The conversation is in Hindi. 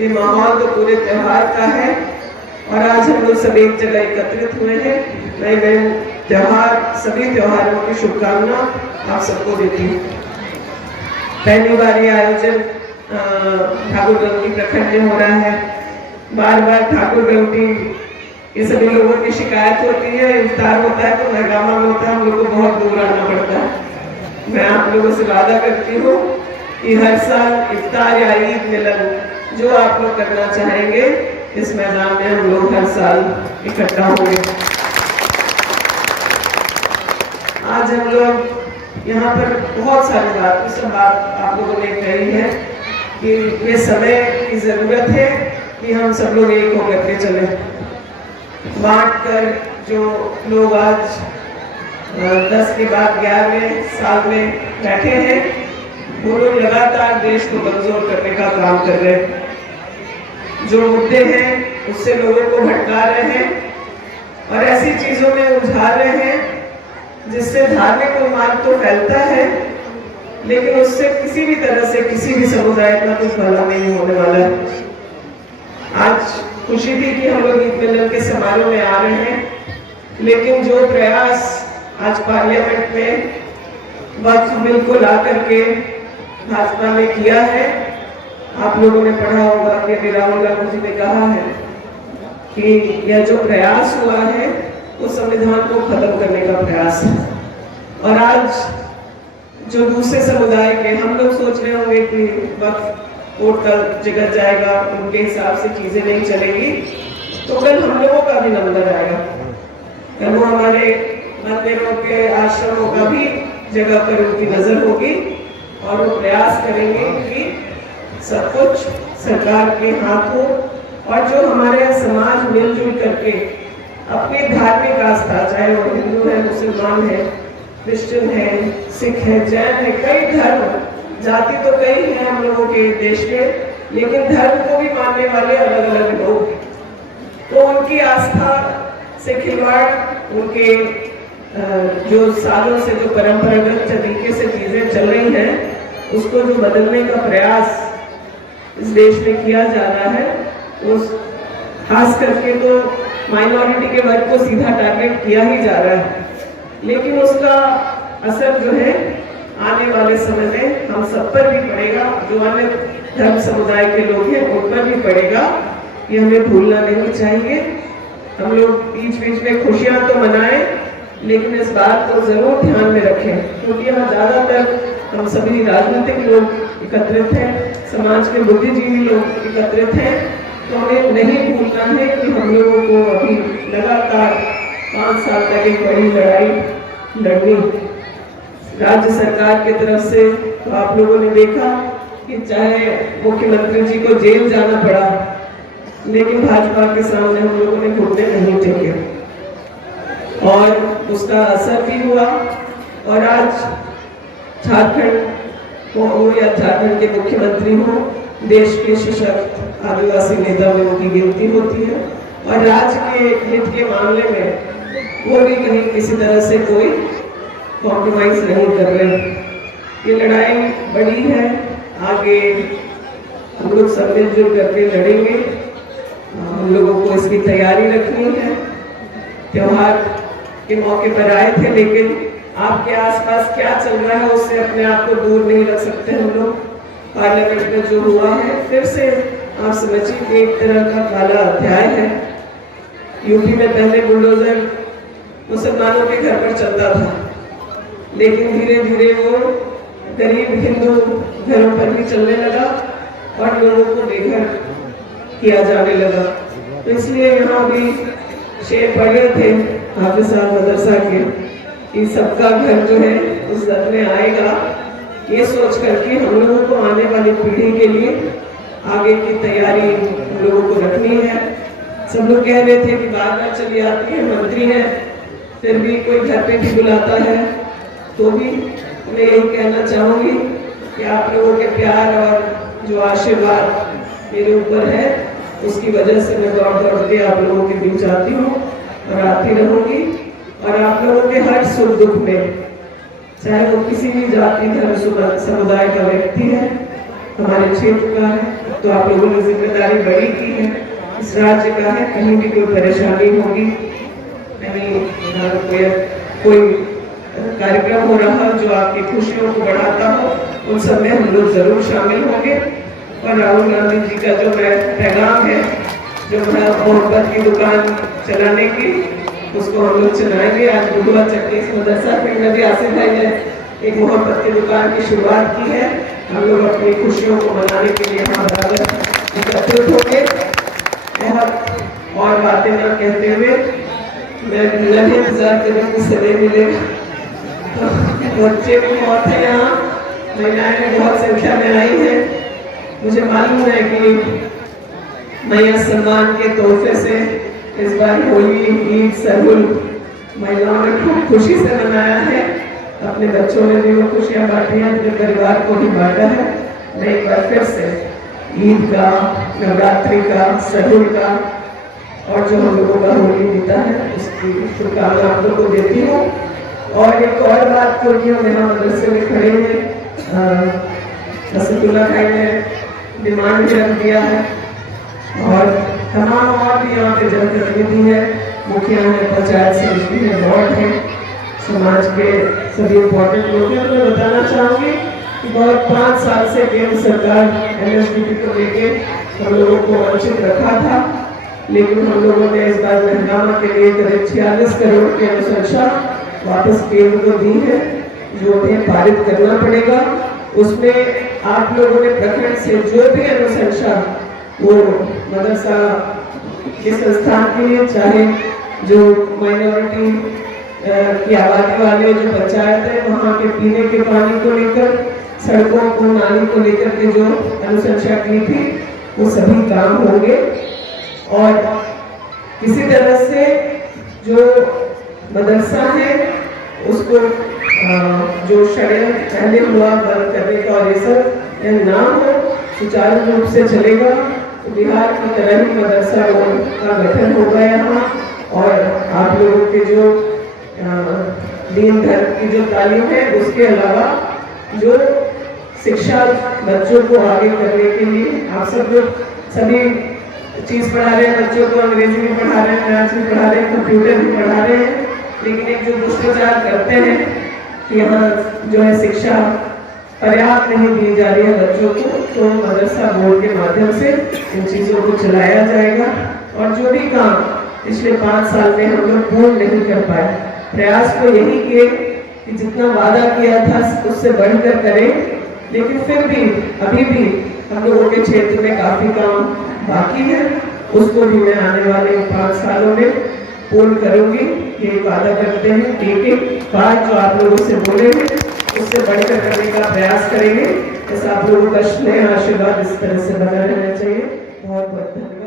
ये माहौल तो पूरे त्योहार का है और आज हम लोग सब एक जगह एकत्रित हुए हैं। मैं सभी त्योहारों की शुभकामना आप सबको देती हूँ। पहली बार ये आयोजन ठाकुर गौटी प्रखंड में हो रहा है। बार बार ठाकुर गौटी ये सभी लोगों की शिकायत होती है, इफ्तार होता है तो महगामा में होता है, हम लोग को बहुत दूर आना पड़ता है। मैं आप लोगों से वादा करती हूँ कि हर साल इफ्तार या ईद मिलन जो आप लोग करना चाहेंगे इस मैदान में हम लोग हर साल इकट्ठा होंगे। आज हम लोग यहाँ पर बहुत सारी बात आप लोगों ने कही है कि ये समय की जरूरत है कि हम सब लोग एक होकर के चले। बांट कर जो लोग आज 10 के बाद 11वें साल में बैठे हैं वो लोग लगातार देश को कमजोर करने का काम कर रहे हैं। जो मुद्दे हैं उससे लोगों को भटका रहे हैं और ऐसी चीजों में उलझा रहे हैं जिससे धार्मिक उन्माद तो फैलता है लेकिन उससे किसी भी तरह से किसी भी समुदाय का कुछ भला नहीं होने वाला है। आज खुशी थी कि हम लोग ईद मिलन के समारोह में आ रहे हैं, लेकिन जो प्रयास आज पार्लियामेंट में वक्फ बिल को ला करके भाजपा ने किया है, आप लोगों ने पढ़ा होगा कि अभी राहुल गांधी जी ने कहा है कि यह जो प्रयास हुआ है वो संविधान को खत्म करने का प्रयास है। और आज जो दूसरे समुदाय के हम लोग सोच रहे होंगे कि वक्फ कोर्ट का जगत जाएगा, उनके हिसाब से चीजें नहीं चलेंगी, तो कल हम लोगों का भी नंबर आएगा। कल वो हमारे मंदिरों के आश्रमों का भी जगह पर उनकी नजर होगी और वो प्रयास करेंगे कि सब कुछ सरकार के हाथ हो और जो हमारे समाज मिलजुल करके अपनी धार्मिक आस्था, चाहे वो हिंदू है, मुसलमान है, क्रिश्चियन है, सिख है, जैन है, कई धर्म जाति तो कई है हम लोगों के देश में, लेकिन धर्म को भी मानने वाले अलग अलग लोग हैं। तो उनकी आस्था से खिलवाड़, उनके जो सालों से जो परंपरागत तरीके से चीजें चल रही हैं उसको जो बदलने का प्रयास इस देश में किया जा रहा है, उस खास करके तो माइनॉरिटी के वर्ग को सीधा टारगेट किया ही जा रहा है, लेकिन उसका असर जो है आने वाले समय में हम सब पर भी पड़ेगा। जो अन्य धर्म समुदाय के लोग हैं उन पर भी पड़ेगा, ये हमें भूलना नहीं चाहिए। हम लोग बीच बीच में खुशियां तो मनाएं, लेकिन इस बात को जरूर ध्यान में रखें क्योंकि यहाँ ज्यादातर हम सभी राजनीतिक लोग एकत्रित हैं, समाज के बुद्धिजीवी लोग एकत्रित हैं, तो हमें नहीं भूलना है कि हम लोगों को अभी लगातार 5 साल तक एक बड़ी लड़ाई लड़नी। राज्य सरकार की तरफ से तो आप लोगों ने देखा कि चाहे मुख्यमंत्री जी को जेल जाना पड़ा, लेकिन भाजपा के सामने हम लोगों ने घुटने नहीं टेके और उसका असर भी हुआ। और आज झारखंड को या झारखंड के मुख्यमंत्री हो, देश के सशक्त आदिवासी नेता में उनकी गिनती होती है और राज्य के हित के मामले में वो भी कहीं किसी तरह से कोई कॉम्प्रोमाइज नहीं कर रहे। ये लड़ाई बड़ी है, आगे हम लोग सब मिलजुल करके लड़ेंगे। हम लोगों को इसकी तैयारी रखनी है। त्योहार के मौके पर आए थे, लेकिन आपके आसपास क्या चल रहा है उससे अपने आप को दूर नहीं रख सकते हम लोग। पार्लियामेंट में जो हुआ है फिर से आप समझिए एक तरह का काला अध्याय है। यूपी में पहले बुलडोजर मुसलमानों के घर पर चलता था, लेकिन धीरे धीरे वो गरीब हिंदू घरों पर भी चलने लगा और लोगों को बेघर किया जाने लगा। तो इसलिए यहाँ भी शेर पड़े थे हाफिज साहब मदरसा के कि सबका घर जो है उस दर में आएगा, ये सोच करके हम लोगों को आने वाली पीढ़ी के लिए आगे की तैयारी हम लोगों को रखनी है। सब लोग कह रहे थे कि बार चली आती है, मंत्री है, फिर भी कोई घर पे भी बुलाता है, तो भी मैं यही कहना चाहूंगी कि आप लोगों के प्यार और जो आशीर्वाद मेरे ऊपर है उसकी वजह से मैं दौड़ दौड़ के आप लोगों के बीच आती हूँ और आती रहूंगी। और आप लोगों के हर सुख दुख में, चाहे वो किसी भी जाति धर्म समुदाय का व्यक्ति है, हमारे क्षेत्र का है, तो आप लोगों ने जिम्मेदारी बड़ी की है, इस राज्य का है। कहीं भी कोई परेशानी होगी, कहीं कोई कार्यक्रम हो रहा जो आपकी खुशियों को बढ़ाता हो, उन सब में हम लोग जरूर शामिल होंगे। और राहुल गांधी जी का जो पैगाम है, जो मोहब्बत की दुकान चलाने की, उसको हम लोग चलाएंगे। आज बुधवा चक्की इस मदरसा फील्ड में भी आसिफ भाई ने एक मोहब्बत की दुकान की शुरुआत की है। हम लोग अपनी खुशियों को मनाने के लिए यहाँ बराबर एकत्रित होंगे। बहुत और बातें न कहते हुए मैं लगे इंतजार करूँ कि समय मिलेगा। तो बच्चे भी बहुत है यहाँ, महिलाएं भी बहुत संख्या में आई है। मुझे मालूम है कि मैया सम्मान के तोहफे से इस बार होली, ईद, सरहुल महिलाओं ने खूब खुशी से मनाया है। अपने बच्चों ने भी वो खुशियाँ बांटी हैं, अपने परिवार को भी बांटा है। मैं एक बार फिर से ईद का, नवरात्रि का, सरहुल का और जो हम लोगों का होली बीता है उसकी शुभकामना आप लोगों को देती हूँ। और एक और बात को कि हम यहाँ मदरसे में खड़े हैं, रसगुल्ला भाई ने डिमांड भी रख दिया है और तमाम और भी यहाँ पे जनप्रतिनिधि है, मुखिया है, पंचायत समिति है, वार्ड है, समाज के सभी इम्पोर्टेंट लोग हैं। मैं बताना चाहूँगी कि बहुत 5 साल से केंद्र सरकार NSDP को लेके हम लोगों को वंचित रखा था, लेकिन हम लोगों ने इस बार हंगामा के लिए करीब 46 करोड़ की अनुशंसा वापस केंद्र को दी है, जो उन्हें पारित करना पड़ेगा। उसमें आप लोगों ने प्रखंड से जो भी अनुशंसा वो मदरसा के संस्थान के लिए, चाहे जो माइनॉरिटी की आबादी वाले जो पंचायत है वहाँ के पीने के पानी को लेकर, सड़कों को, नाली को लेकर के जो अनुशंसा की थी वो सभी काम होंगे। और किसी तरह से जो मदरसा है उसको जो षड्यंत्र पहले हुआ बंद करने का और ये सब ना हो, सुचारू रूप से चलेगा। तो बिहार की तरह ही मदरसा का गठन होगा यहाँ। और आप लोगों के जो दीन धर्म की जो तालीम है उसके अलावा जो शिक्षा बच्चों को आगे करने के लिए आप सब लोग सभी चीज़ पढ़ा रहे हैं। बच्चों को अंग्रेजी भी पढ़ा रहे हैं, मैथ्स भी पढ़ा रहे हैं, कंप्यूटर भी पढ़ा रहे हैं, लेकिन एक जो दुष्प्रचार करते हैं कि यहाँ जो है शिक्षा पर्याप्त नहीं दी जा रही है बच्चों को, तो मदरसा बोर्ड के माध्यम से इन चीज़ों को चलाया जाएगा। और जो भी काम पिछले 5 साल में हम लोग पूर्ण नहीं कर पाए, प्रयास तो यही किए कि जितना वादा किया था उससे बढ़कर करें, लेकिन फिर भी अभी भी हम लोगों के क्षेत्र में काफ़ी काम बाकी है। उसको भी मैं आने वाले 5 सालों में पूर्ण करूंगी, ये वादा करते हैं। एक बात जो आप लोगों से बोले हैं उससे बढ़कर करने का प्रयास करेंगे। ऐसा आप लोगों का स्नेह आशीर्वाद इस तरह से बना रहना चाहिए। बहुत बहुत धन्यवाद।